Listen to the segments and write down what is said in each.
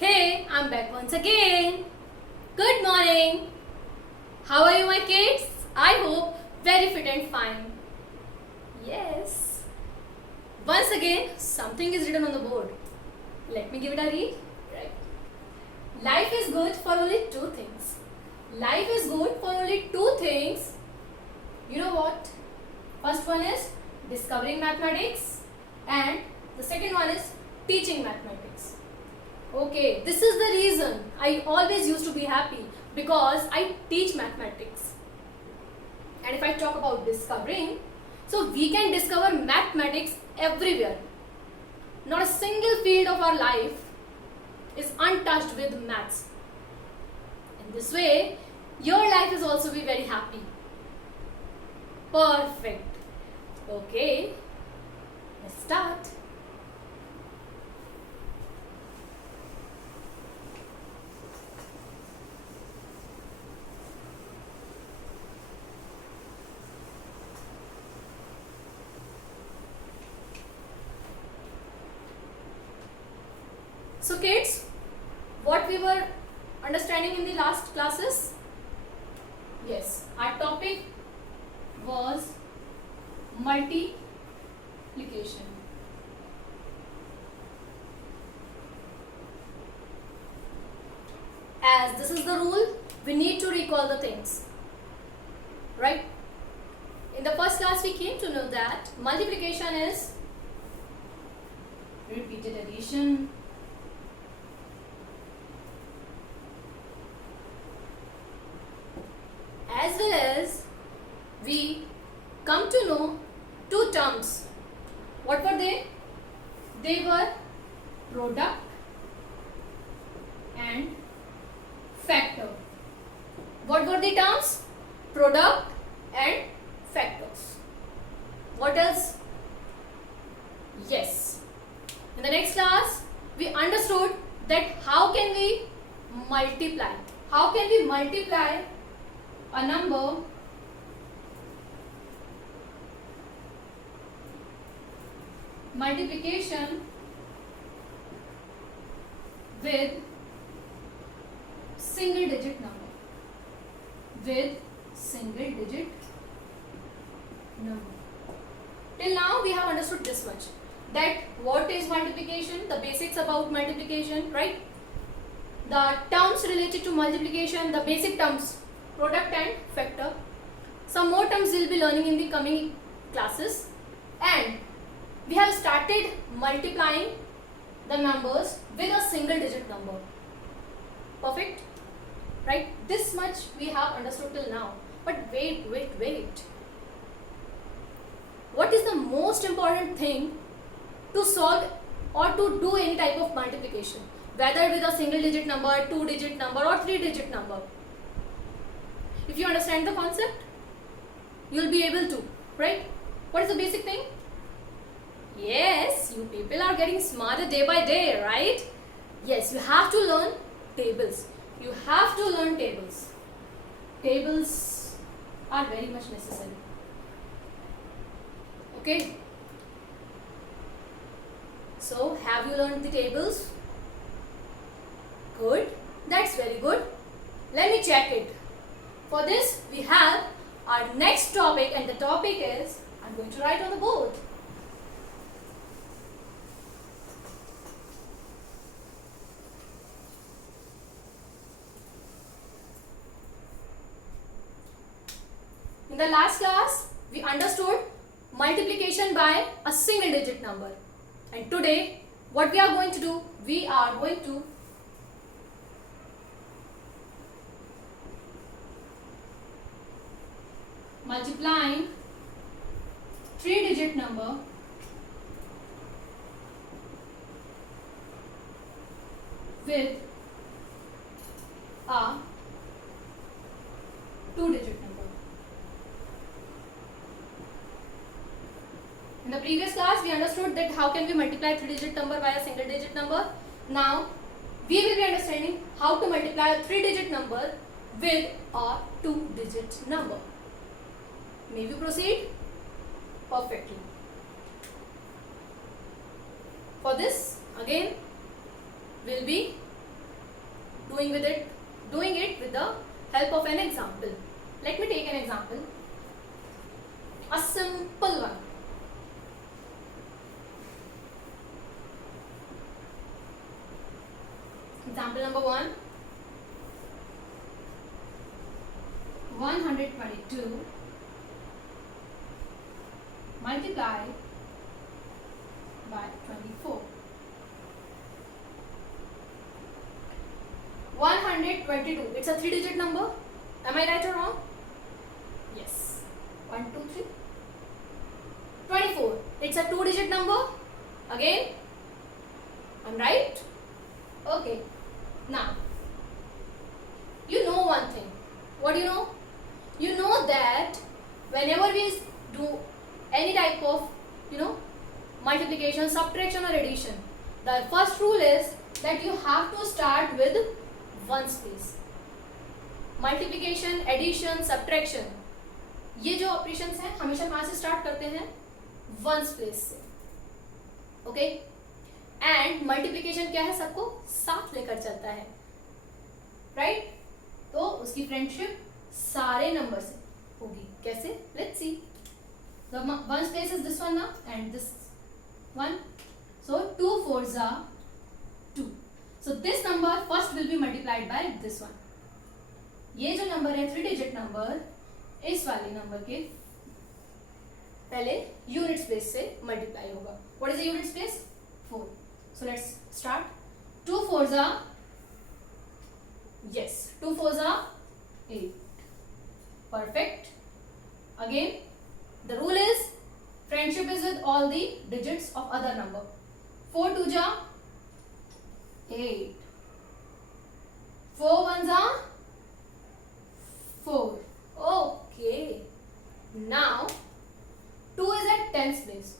Hey, I'm back once again. Good morning. How are you, my kids? I hope very fit and fine. Yes. Once again, something is written on the board. Let me give it a read. Right. Life is good for only two things. Life is good for only two things. You know what? First one is discovering mathematics, and the second one is teaching mathematics. Okay, this is the reason I always used to be happy, because I teach mathematics. And if I talk about discovering, so we can discover mathematics everywhere. Not a single field of our life is untouched with maths. In this way, your life is also be very happy. Perfect. Okay, let's start. So kids, what we were understanding in the last classes? Yes, our topic was multiplication. As this is the rule, we need to recall the things. Right? In the first class we came to know that multiplication is repeated addition, as well as we come to know two terms. What were they? They were product and factor. What were the terms? Product and factors. What else? Yes. In the next class, we understood that how can we multiply? How can we multiply a number multiplication with single digit number, Till now we have understood this much, that what is multiplication, the basics about multiplication, right? The terms related to multiplication, the basic terms, product and factor. Some more terms we will be learning in the coming classes, and we have started multiplying the numbers with a single digit number. Perfect? Right? This much we have understood till now. But wait. What is the most important thing to solve or to do any type of multiplication? Whether with a single digit number, two digit number or three digit number. If you understand the concept, you will be able to, right? What is the basic thing? Yes, you people are getting smarter day by day, right? Yes, you have to learn tables. You have to learn tables. Tables are very much necessary. Okay. So, have you learned the tables? Good. That's very good. Let me check it. For this, we have our next topic, and the topic is, I'm going to write on the board. In the last class, we understood multiplication by a single digit number. And today, what we are going to do, we are going to multiplying three digit number with a two digit number. In the previous class, we understood that how can we multiply three digit number by a single digit number. Now, we will be understanding how to multiply a three digit number with a two digit number. May we proceed? Perfectly. For this, again, we'll be doing it with the help of an example. Let me take an example, a simple one. Example number 1, 122 multiplied by 24. 122, it's a 3-digit number. Am I right or wrong? Yes. 1, 2, 3. 24, it's a 2-digit number. Again, I'm right? Okay. Now, you know one thing. What do you know? You know that whenever we do any type of, multiplication, subtraction or addition, the first rule is that you have to start with ones place. Multiplication, addition, subtraction, ये जो operations हैं हमेशा कहाँ से start करते हैं? Ones place से. Okay. And multiplication क्या है? सबको साथ लेकर चलता है, राइट? तो उसकी फ्रेंडशिप सारे नंबर से होगी. कैसे? Let's see. The ones place is this one ना, and this one. So 2 4s are 2. So this number first will be multiplied by this one. ये जो नंबर है 3-digit नंबर, इस वाले नंबर के पहले यूनिट्स प्लेस से मल्टीप्लाई होगा. What is the units place? 4. So let's start. 2 4s are, yes, 2 4s are 8. Perfect. Again, the rule is friendship is with all the digits of other number. 4 2s are 8. 4 1s are 4. Okay. Now 2 is at 10th place.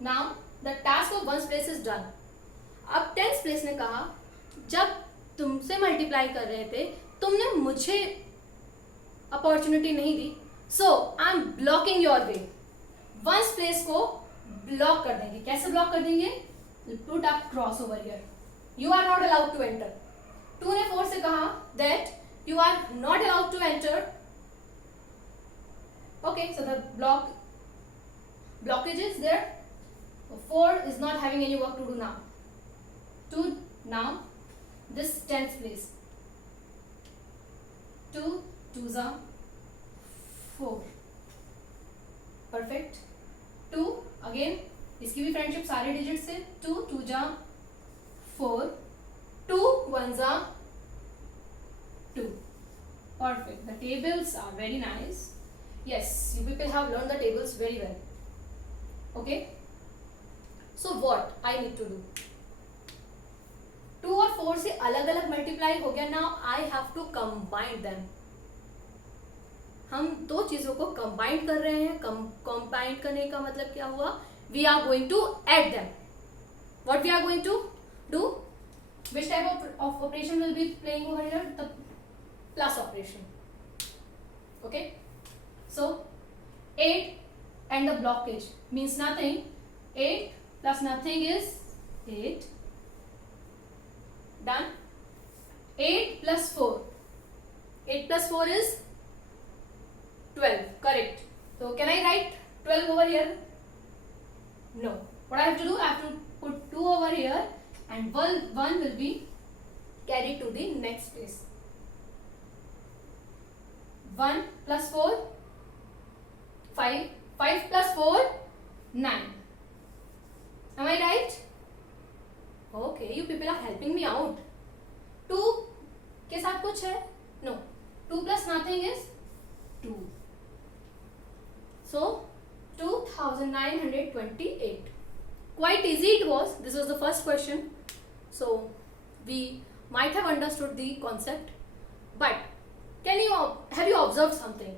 Now the task of ones place is done. अब 10th place ने कहा, जब तुमसे multiply कर रहे थे तुमने मुझे अपॉर्चुनिटी नहीं दी, so I am blocking your way. Ones place को ब्लॉक कर देंगे. कैसे ब्लॉक कर देंगे? Put a cross over here. You are not allowed to enter. 2 ने 4 से कहा that you are not allowed to enter. Okay, so the blockage is there. 4 is not having any work to do now. 2 now this 10th place. 2 2s are 4. Perfect. 2 again, इसकी भी friendship सारे digit से. 2 2 जा 4. 2 1s are 2. Perfect. The tables are very nice. Yes, you people have learned the tables very well. Okay. So what I need to do? 2 और 4 से अलग अलग multiply हो गया. Now I have to combine them. हम दो चीजों को कंबाइन कर रहे हैं. कंबाइन करने का मतलब क्या हुआ? We are going to add them. What we are going to do? Which type of operation will be playing over here? The plus operation. Okay. So 8 and the blockage means nothing. 8 plus nothing is 8. Done. 8 plus 4. 8 plus 4 is 12. Correct. So can I write 12 over here? No. What I have to do? I have to put 2 over here and 1 will be carried to the next place. 1 plus 4, 5. 5 plus 4, 9. Am I right? Okay, you people are helping me out. 2 के साथ कुछ है? No. 2 plus nothing is 2. So 2928. Quite easy it was. This was the first question. So we might have understood the concept. But have you observed something?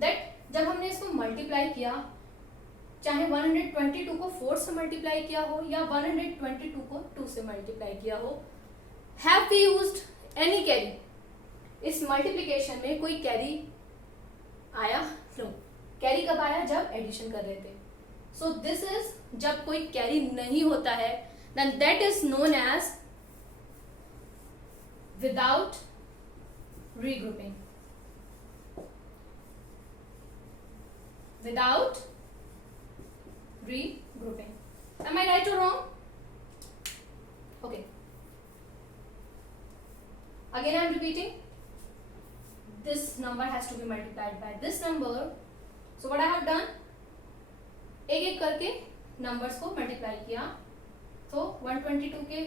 That जब हमने इसको multiply किया, चाहे 122 को 4 से मल्टीप्लाई किया हो या 122 को 2 से मल्टीप्लाई किया हो, have we used any carry? इस मल्टीप्लिकेशन में कोई कैरी आया? No. कैरी कब आया? जब एडिशन कर रहे थे. सो दिस इज जब कोई कैरी नहीं होता है, then that is known as without regrouping. Without regrouping. Am I right or wrong? Okay. Again I am repeating. This number has to be multiplied by this number. So what I have done, एक एक करके numbers को multiply किया. तो 122 के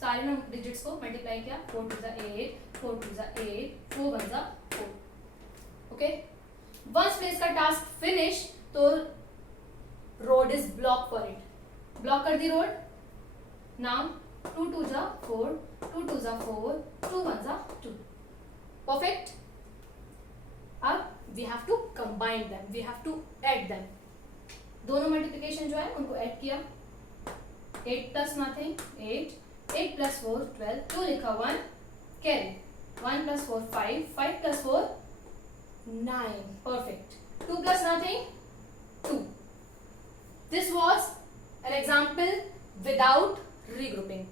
सारे digits को multiply किया. 4 2 8, 4 2 8, 4 1 4. ओके. वंस प्लेस का टास्क फिनिश, तो road is block for it. Block कर दी रोड. नाउ 2 2 4, 2 2 4, 2 1 2. परफेक्ट. अब we have to combine them, we have to add them. दोनों मल्टीप्लिकेशन जो है उनको ऐड किया. 8 प्लस नथिंग 8, 8 प्लस 4 12, 2 लिखा 1 carry. 1 plus 4 5, 5 plus 4 9. Perfect. 2 plus nothing 2. This was an example without regrouping.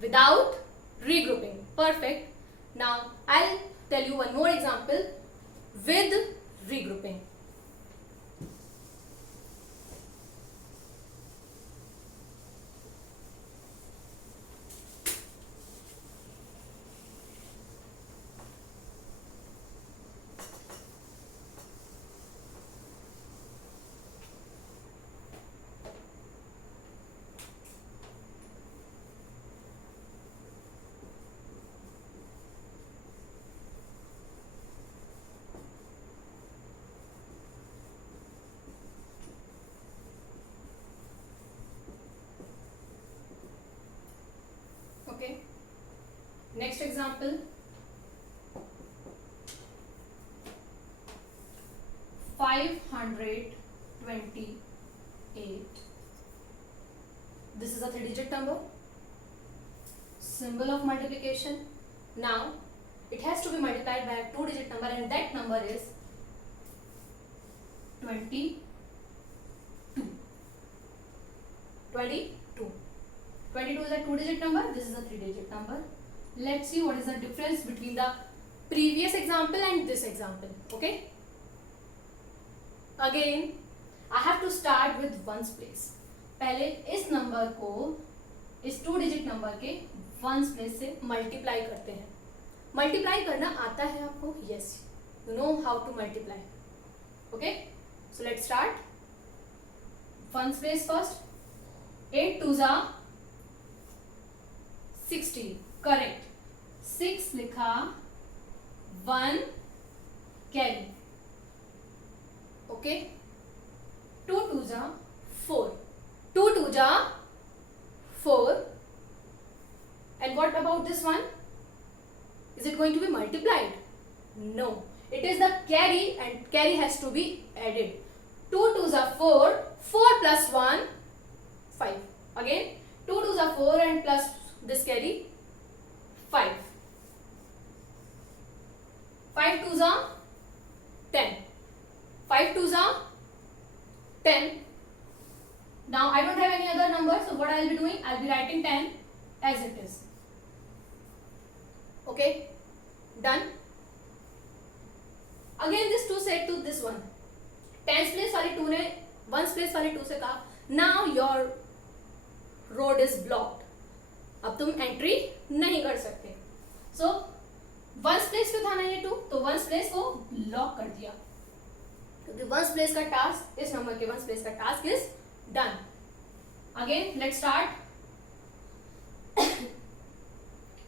Without regrouping. Perfect. Now I'll tell you one more example with regrouping. Okay. Next example. 528. This is a 3-digit number. Symbol of multiplication. Now it has to be multiplied by a 2-digit number, and that number is 22. 22. 22 is a 2-digit number. This is a 3-digit number. Let's see what is the difference between the previous example and this example. Okay. Again, I have to start with ones place. पहले इस number को इस 2-digit number के ones place से multiply करते हैं. Multiply करना आता है आपको? Yes, you know how to multiply. Okay. So let's start. Ones place first. 8 2s are 60. Correct. 6 लिखा, 1 carry. Okay. 2 2s are 4. 2 2s are 4. And what about this one? Is it going to be multiplied? No. It is the carry, and carry has to be added. 2 2s are 4. 4 plus 1 5. Again 2 2s are 4 and plus this carry 5. 5 2s are 10. 5 2s are 10. Now I don't have any other number, so what I will be doing, I will be writing 10 as it is. Okay, done. Again this 2 said to this one, tens place वाली 2 ने ones place वाली 2 से कहा, now your road is blocked. अब तुम entry नहीं कर सकते. सो वंस प्लेस पे था ना ये 2, तो वंस प्लेस को लॉक कर दिया, क्योंकि वंस प्लेस का टास्क, इस नंबर के वंस प्लेस का task is done. Again let's start.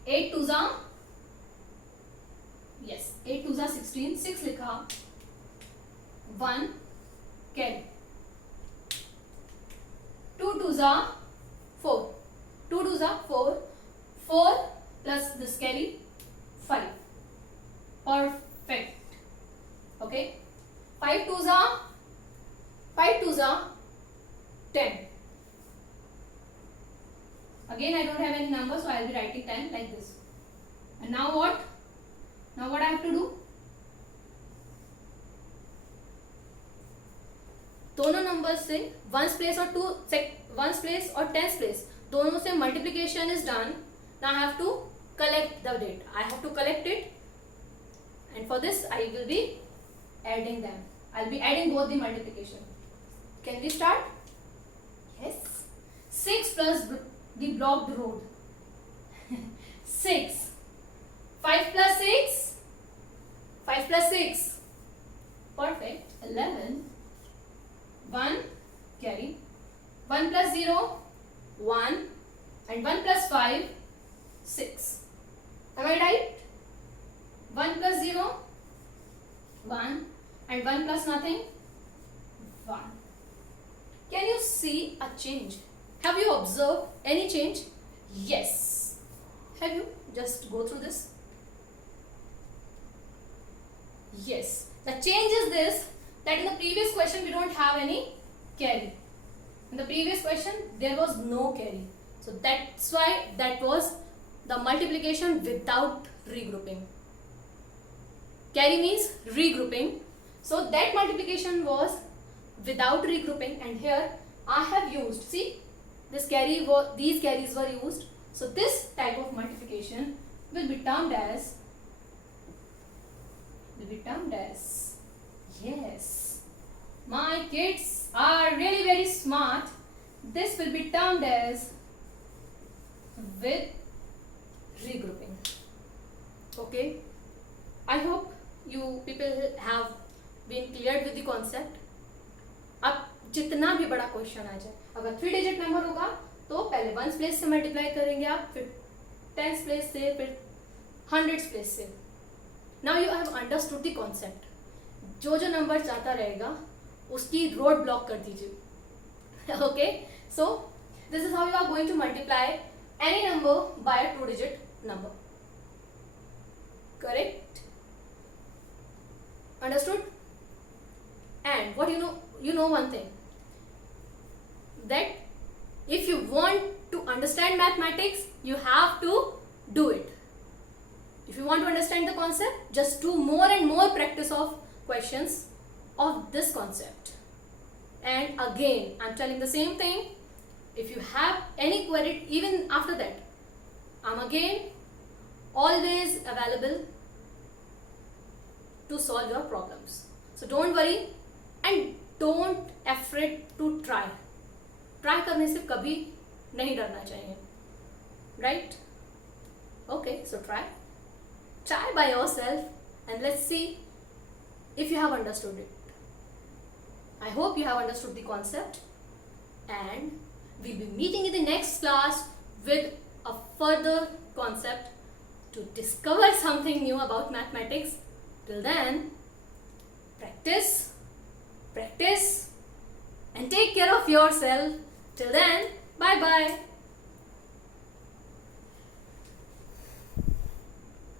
8 2s are, yes, 8 2s are 16. 6 लिखा, 1 carry. 2 2s are 4. 2 2s are 4. 4 plus this carry 5. Perfect. Okay. 5 2s are 10. Again I don't have any number, so I will be writing 10 like this. And now what? Now what I have to do? दोनों numbers से ones place और ones place और tens place दोनों से multiplication is done. Now I have to collect the data. I have to collect it, and for this I will be adding them. I'll be adding both the multiplication. Can we start? Yes. 6 plus the blocked road. 6. 5 plus 6. 5 plus 6. Perfect. 11. 1. Carry. 1 plus 0. 1. And 1 plus 5. 6. Am I right? 1 plus 0. 1. And 1 plus nothing. 1. Can you see a change? Have you observed any change? Yes. Have you? Just go through this. Yes. The change is this, that in the previous question we don't have any carry. In the previous question there was no carry. So that's why that was the multiplication without regrouping. Carry means regrouping. So that multiplication was without regrouping, and here I have used, see, this carry these carries were used. So this type of multiplication will be termed as yes, my kids are really very smart. This will be termed as with regrouping. Okay, I hope you people have been cleared with the concept. अब जितना भी बड़ा question आ जाए, अगर 3 digit number होगा तो पहले 1s place से मल्टीप्लाई करेंगे आप, फिर 10s प्लेस से, फिर 100s प्लेस से. Now you have understood the concept. जो जो नंबर चाहता रहेगा उसकी रोड ब्लॉक कर दीजिए. Okay, so this is how you are going to multiply any number by a 2 digit number. Correct? Understood? And what you know one thing, that if you want to understand mathematics, you have to do it. If you want to understand the concept, just do more and more practice of questions of this concept. And again, I'm telling the same thing. If you have any query even after that, I'm again always available to solve your problems. So don't worry and don't afraid to try. Try करने से कभी नहीं डरना चाहिए. Right? Okay, so try by yourself and let's see if you have understood it. I hope you have understood the concept, and we'll be meeting in the next class with a further concept to discover something new about mathematics. Till then, practice and take care of yourself. Till then, bye bye.